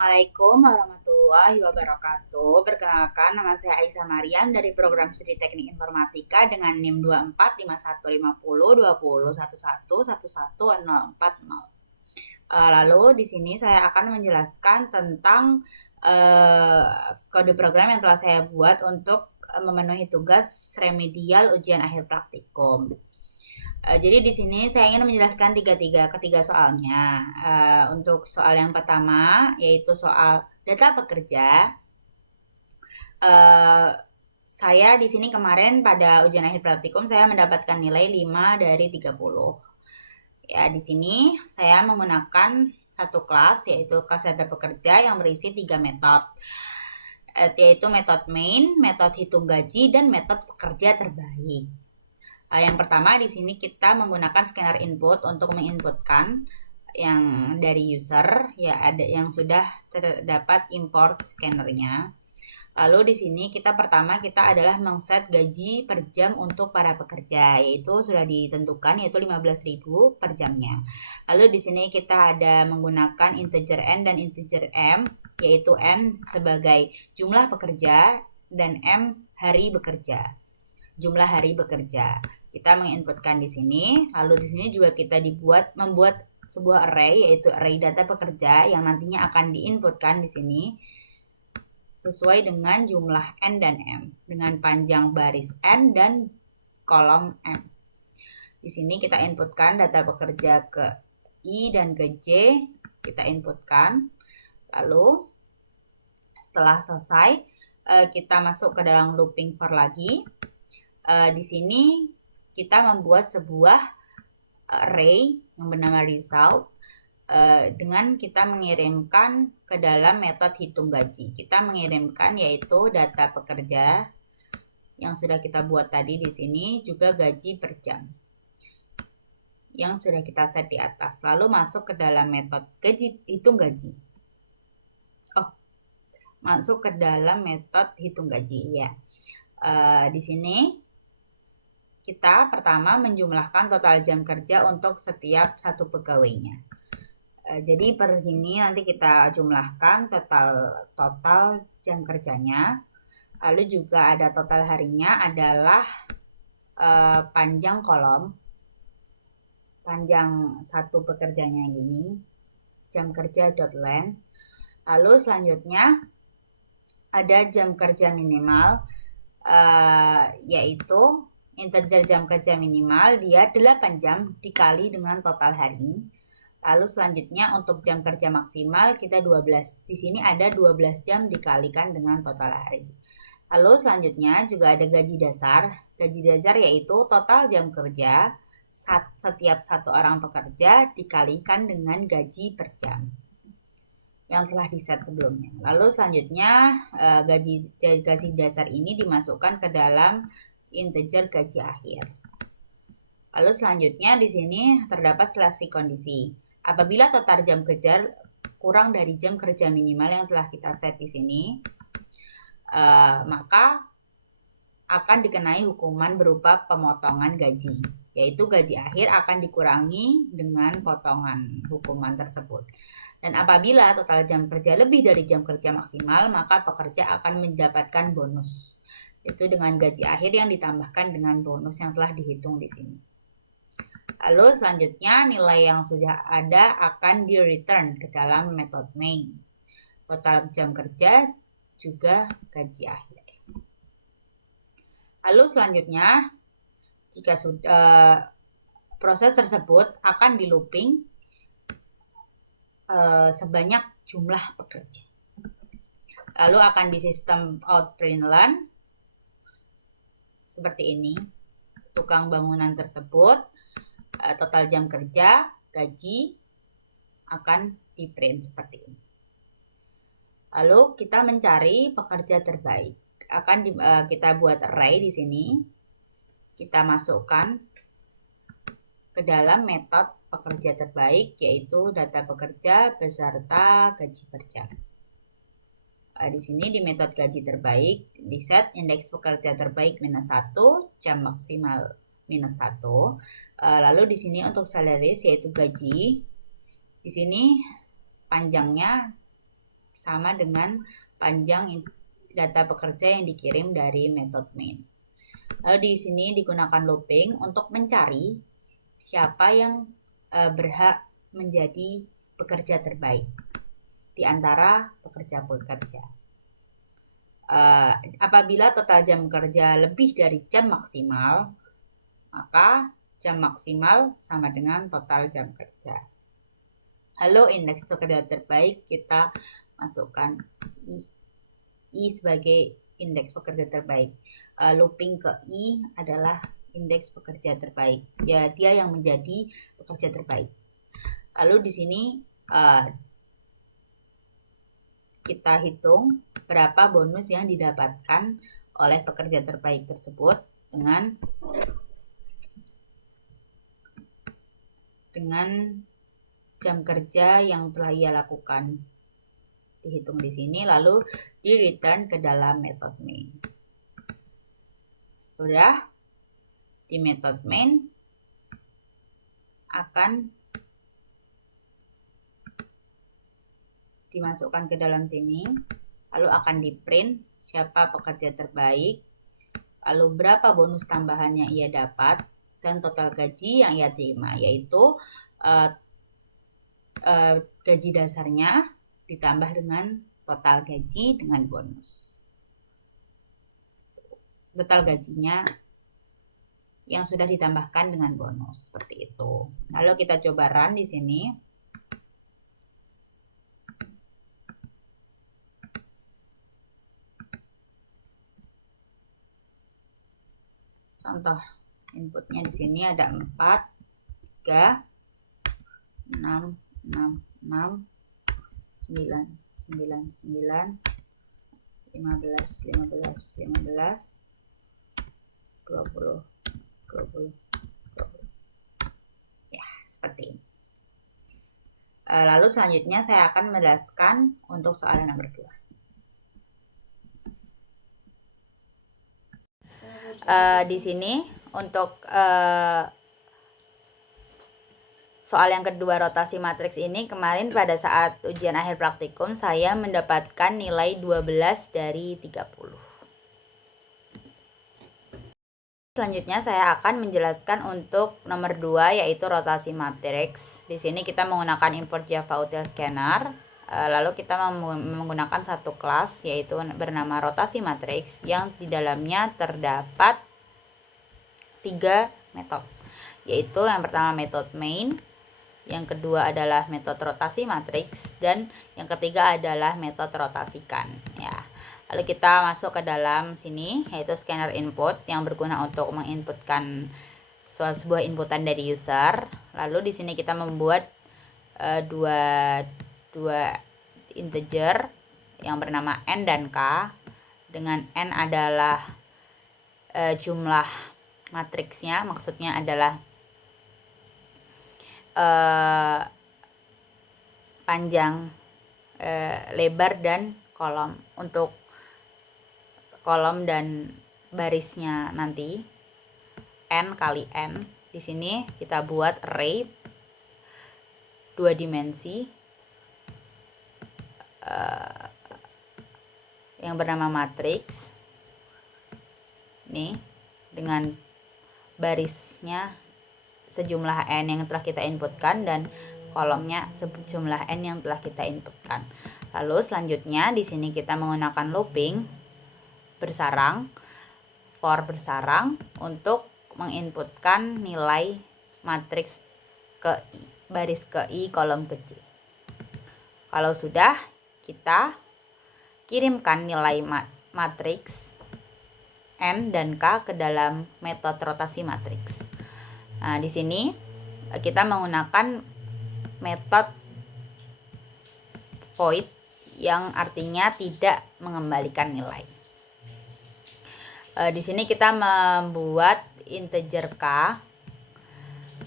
Assalamualaikum warahmatullahi wabarakatuh. Perkenalkan, nama saya Aisyah Mariam dari program studi Teknik Informatika dengan NIM 2451502011111040. Lalu di sini saya akan menjelaskan tentang kode program yang telah saya buat untuk memenuhi tugas remedial ujian akhir praktikum. Jadi di sini saya ingin menjelaskan ketiga soalnya. Untuk soal yang pertama yaitu soal data pekerja. Saya di sini kemarin pada ujian akhir praktikum saya mendapatkan nilai 5 dari 30. Ya, di sini saya menggunakan satu kelas yaitu kelas data pekerja yang berisi 3 metode. Yaitu metode main, metode hitung gaji, dan metode pekerja terbaik. Yang pertama di sini kita menggunakan scanner input untuk menginputkan yang dari user, ya ada yang sudah terdapat import scannernya. Lalu di sini kita adalah mengset gaji per jam untuk para pekerja, yaitu sudah ditentukan yaitu 15.000 per jamnya. Lalu di sini kita ada menggunakan integer n dan integer m, yaitu n sebagai jumlah pekerja dan m hari bekerja. Jumlah hari bekerja. Kita menginputkan di sini, lalu di sini juga kita membuat sebuah array yaitu array data pekerja yang nantinya akan diinputkan di sini sesuai dengan jumlah n dan m dengan panjang baris n dan kolom m. Di sini kita inputkan data pekerja ke I dan ke J, kita inputkan. Lalu setelah selesai kita masuk ke dalam looping for lagi. Di sini kita membuat sebuah array yang bernama result dengan kita mengirimkan ke dalam metode hitung gaji. Kita mengirimkan yaitu data pekerja yang sudah kita buat tadi di sini, juga gaji per jam yang sudah kita set di atas. Lalu masuk ke dalam metode hitung gaji. Masuk ke dalam metode hitung gaji ya. Di sini kita pertama menjumlahkan total jam kerja untuk setiap satu pegawainya. Jadi per sini nanti kita jumlahkan total jam kerjanya. Lalu juga ada total harinya adalah panjang kolom. Panjang satu pekerjanya gini. Jam kerja .length. Lalu selanjutnya ada jam kerja minimal yaitu integer jam kerja minimal dia 8 jam dikali dengan total hari. Lalu selanjutnya untuk jam kerja maksimal kita 12. Di sini ada 12 jam dikalikan dengan total hari. Lalu selanjutnya juga ada gaji dasar. Gaji dasar yaitu total jam kerja setiap satu orang pekerja dikalikan dengan gaji per jam yang telah diset sebelumnya. Lalu selanjutnya gaji dasar ini dimasukkan ke dalam integer gaji akhir. Lalu selanjutnya di sini terdapat seleksi kondisi. Apabila total jam kerja kurang dari jam kerja minimal yang telah kita set di sini, maka akan dikenai hukuman berupa pemotongan gaji, yaitu gaji akhir akan dikurangi dengan potongan hukuman tersebut. Dan apabila total jam kerja lebih dari jam kerja maksimal, maka pekerja akan mendapatkan bonus. Itu dengan gaji akhir yang ditambahkan dengan bonus yang telah dihitung di sini. Lalu selanjutnya nilai yang sudah ada akan di-return ke dalam metode main. Total jam kerja juga gaji akhir. Lalu selanjutnya jika sudah proses tersebut akan di-looping sebanyak jumlah pekerja. Lalu akan di sistem out println seperti ini. Tukang bangunan tersebut, total jam kerja, gaji akan di print seperti ini. Lalu kita mencari pekerja terbaik. Kita buat array di sini. Kita masukkan ke dalam metode pekerja terbaik yaitu data pekerja beserta gaji per jam. Di sini di metode gaji terbaik di set indeks pekerja terbaik -1, jam maksimal -1. Lalu di sini untuk salaries yaitu gaji. Di sini panjangnya sama dengan panjang data pekerja yang dikirim dari method main. Lalu di sini digunakan looping untuk mencari siapa yang berhak menjadi pekerja terbaik di antara pekerja-pekerja. Apabila total jam kerja lebih dari jam maksimal, maka jam maksimal sama dengan total jam kerja. Lalu indeks pekerja terbaik kita masukkan I sebagai indeks pekerja terbaik. Looping ke I adalah indeks pekerja terbaik. Ya, dia yang menjadi pekerja terbaik. Lalu di sini kita hitung berapa bonus yang didapatkan oleh pekerja terbaik tersebut dengan jam kerja yang telah ia lakukan. Dihitung di sini lalu di return ke dalam method main. Sudah di method main akan dimasukkan ke dalam sini, lalu akan di print siapa pekerja terbaik, lalu berapa bonus tambahan yang ia dapat, dan total gaji yang ia terima, yaitu gaji dasarnya ditambah dengan total gaji dengan bonus. Total gajinya yang sudah ditambahkan dengan bonus, seperti itu. Lalu kita coba run di sini. Contoh inputnya di sini ada 4, 3, 6, 6, 6, 9, 9, 9, 15, 15, 15, 20, 20, 20. Ya, seperti ini. Lalu selanjutnya saya akan menjelaskan untuk soalan nomor 2. Di sini untuk soal yang kedua rotasi matriks ini, kemarin pada saat ujian akhir praktikum saya mendapatkan nilai 12 dari 30. Selanjutnya saya akan menjelaskan untuk nomor 2 yaitu rotasi matriks. Di sini kita menggunakan import Java Util Scanner. Lalu kita menggunakan satu kelas yaitu bernama rotasi matriks yang di dalamnya terdapat 3 metode, yaitu yang pertama metode main, yang kedua adalah metode rotasi matriks, dan yang ketiga adalah metode rotasikan. Ya. Lalu kita masuk ke dalam sini yaitu scanner input yang berguna untuk menginputkan sebuah inputan dari user. Lalu di sini kita membuat dua integer yang bernama n dan k, dengan n adalah jumlah matriksnya, maksudnya adalah panjang, lebar, dan kolom. Untuk kolom dan barisnya nanti n kali n. Di sini kita buat array 2 dimensi yang bernama matriks nih, dengan barisnya sejumlah n yang telah kita inputkan dan kolomnya sejumlah n yang telah kita inputkan. Lalu selanjutnya di sini kita menggunakan looping bersarang, for bersarang, untuk menginputkan nilai matriks ke I, baris ke I, kolom ke J. Kalau sudah, kita kirimkan nilai matriks N dan K ke dalam metode rotasi matriks. Nah, di sini kita menggunakan metode void yang artinya tidak mengembalikan nilai. Di sini kita membuat integer K,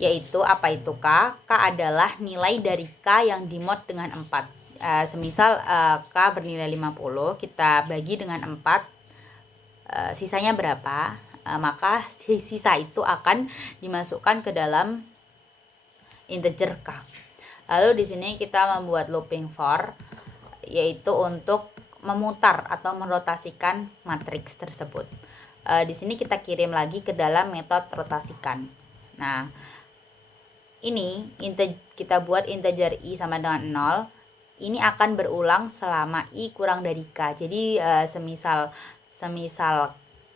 yaitu apa itu K? K adalah nilai dari K yang dimod dengan 4. Semisal K bernilai 50, kita bagi dengan 4, sisanya berapa? Maka sisa itu akan dimasukkan ke dalam integer K. Lalu di sini kita membuat looping for yaitu untuk memutar atau merotasikan matriks tersebut. Di sini kita kirim lagi ke dalam metode rotasikan. Nah, ini kita buat integer i sama dengan 0. Ini akan berulang selama i kurang dari k. Jadi semisal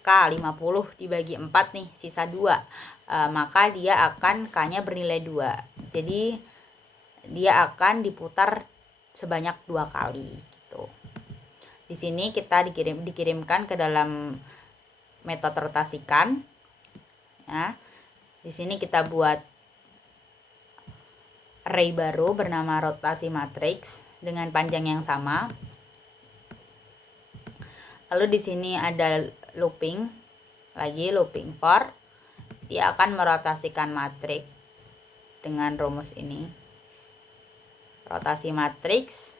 k 50 dibagi 4 nih, sisa 2. Maka dia akan k-nya bernilai 2. Jadi dia akan diputar sebanyak 2 kali gitu. Di sini kita dikirimkan ke dalam metode rotasikan. Ya. Di sini kita buat array baru bernama rotasi matriks dengan panjang yang sama. Lalu di sini ada looping for. Dia akan merotasikan matriks dengan rumus ini. Rotasi matriks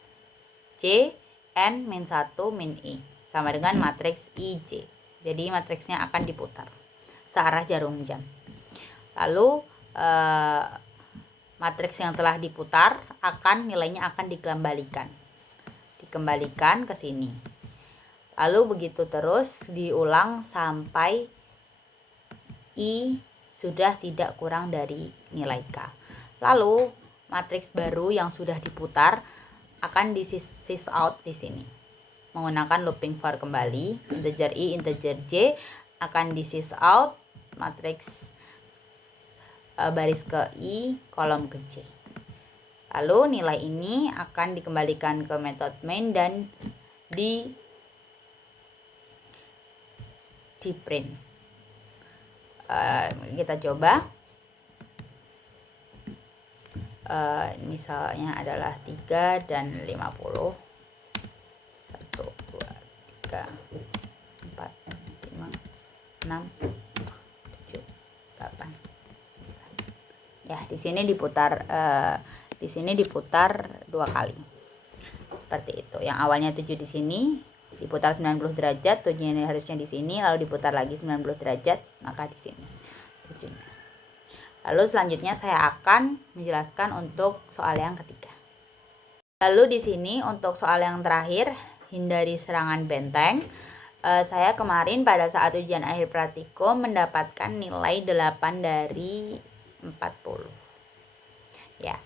C n min 1 min i sama dengan matriks IJ. Jadi matriksnya akan diputar searah jarum jam. Lalu matriks yang telah diputar nilainya akan dikembalikan ke sini. Lalu begitu terus diulang sampai i sudah tidak kurang dari nilai k. Lalu matriks baru yang sudah diputar akan sys out di sini. Menggunakan looping for kembali, integer i, integer j akan sys out matriks baris ke i, kolom ke j. Lalu nilai ini akan dikembalikan ke metode main dan di print. Kita coba. Misalnya adalah 3 dan 50. 1, 2, 3, 4, 5, 6, 7, 8. Ya, di sini diputar 2 kali. Seperti itu. Yang awalnya 7 di sini diputar 90 derajat, 7-nya harusnya di sini, lalu diputar lagi 90 derajat, maka di sini 7-nya. Lalu selanjutnya saya akan menjelaskan untuk soal yang ketiga. Lalu di sini untuk soal yang terakhir, hindari serangan benteng. Saya kemarin pada saat ujian akhir praktikum mendapatkan nilai 8 dari 40. Ya.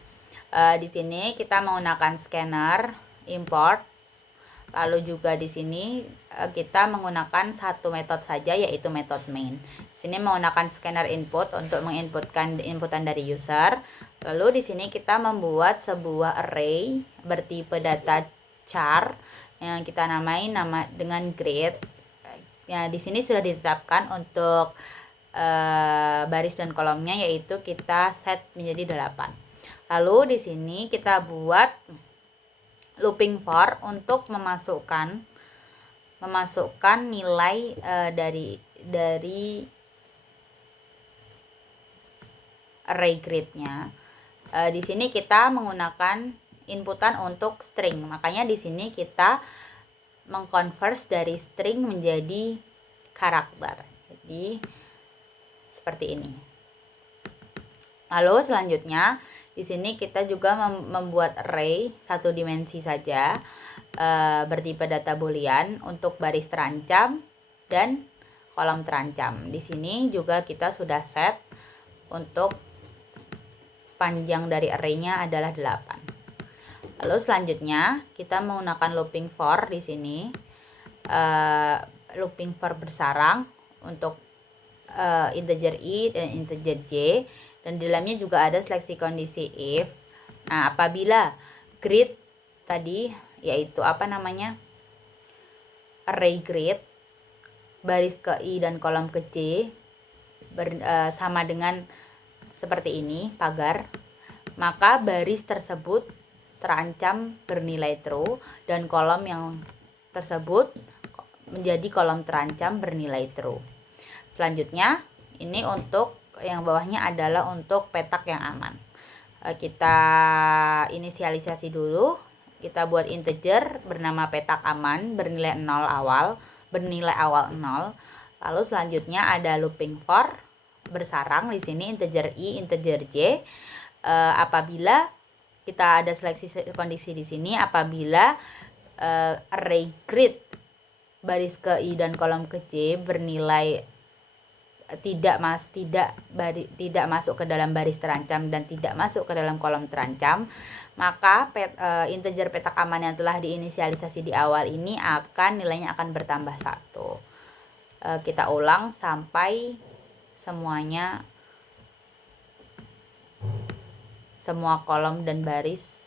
Di sini kita menggunakan scanner import. Lalu juga di sini kita menggunakan satu metode saja, yaitu metode main. Di sini menggunakan scanner input untuk menginputkan inputan dari user. Lalu di sini kita membuat sebuah array bertipe data char yang kita namai dengan grid. Ya, di sini sudah ditetapkan untuk baris dan kolomnya, yaitu kita set menjadi 8. Lalu di sini kita buat looping for untuk memasukkan nilai dari array grid-nya. Di sini kita menggunakan inputan untuk string. Makanya di sini kita mengkonvers dari string menjadi karakter. Jadi seperti ini. Lalu selanjutnya di sini kita juga membuat array satu dimensi saja, bertipe data boolean untuk baris terancam dan kolom terancam. Di sini juga kita sudah set untuk panjang dari array-nya adalah 8. Lalu selanjutnya kita menggunakan looping for di sini, looping for bersarang untuk integer i dan integer j. Dan di dalamnya juga ada seleksi kondisi if. Nah, apabila grid tadi, yaitu array grid baris ke i dan kolom ke j sama dengan seperti ini, pagar, maka baris tersebut terancam bernilai true dan kolom yang tersebut menjadi kolom terancam bernilai true. Selanjutnya ini untuk yang bawahnya adalah untuk petak yang aman. Kita inisialisasi dulu. Kita buat integer bernama petak aman bernilai 0 awal 0. Lalu selanjutnya ada looping for bersarang di sini integer i, integer j. Apabila kita ada seleksi kondisi di sini, apabila array grid baris ke I dan kolom ke J bernilai tidak masuk ke dalam baris terancam dan tidak masuk ke dalam kolom terancam, maka integer petak aman yang telah diinisialisasi di awal ini nilainya akan bertambah 1. Kita ulang sampai semuanya, semua kolom dan baris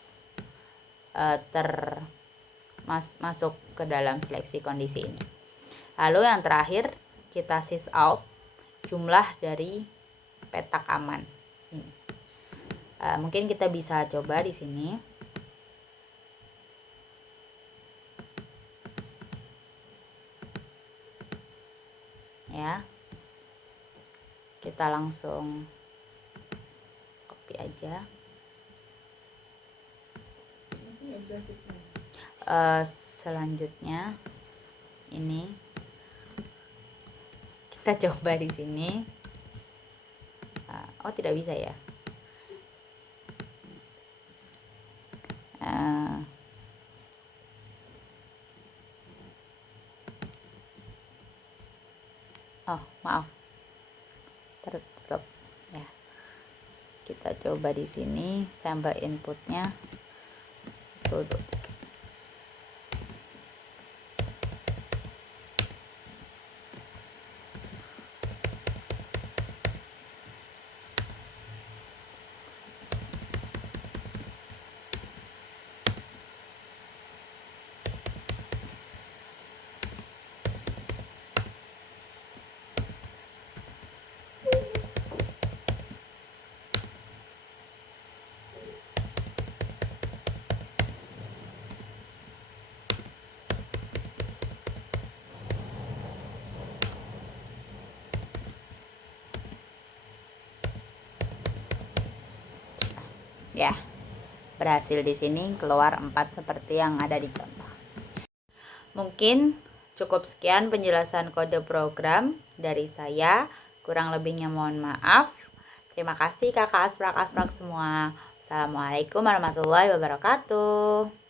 masuk ke dalam seleksi kondisi ini. Lalu yang terakhir kita sys out jumlah dari petak aman ini. Mungkin kita bisa coba di sini. Ya. Kita langsung copy aja. Selanjutnya ini kita coba di sini. Oh, tidak bisa ya. Oh, maaf. Tertutup ya. Kita coba di sini sampai inputnya tutup. Ya, berhasil di sini keluar 4 seperti yang ada di contoh. Mungkin cukup sekian penjelasan kode program dari saya. Kurang lebihnya mohon maaf. Terima kasih kakak asprak-asprak semua. Assalamualaikum warahmatullahi wabarakatuh.